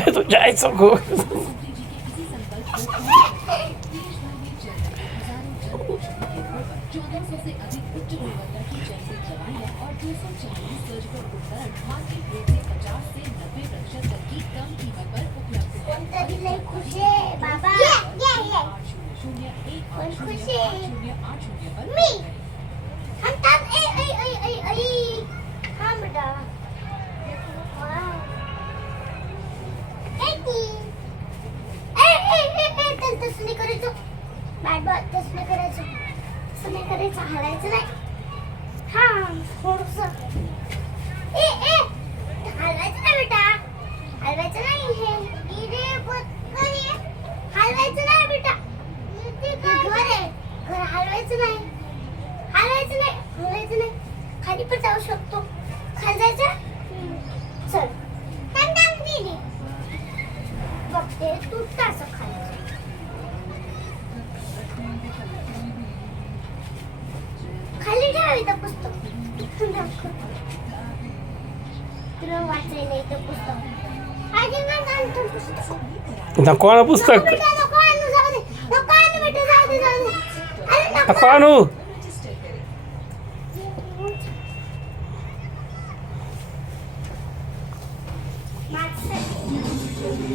आहे तुझ्या आईचं खूप. हलायचं नाही. हा थोडस हलवायचं नाही बेटा, हलवायचं नाही. हलवायचं नाही बेटा, घर आहे, घर हलवायचं नाही, हलवायचं नाही, हलवायचं नाही. खाली पण जाऊ शकतो. खाली जायचं. चल बघते तू कसं खायचं. खाली ठेव इथं पुस्तक. तुला वाचायला इथं पुस्तक. आधी ना आणतो पुस्तक. नको आणू पुस्तक. नको आणू, जाऊ दे. नको आणू बेटा, जाऊ दे, जाऊ दे. अरे नको. नको आणू.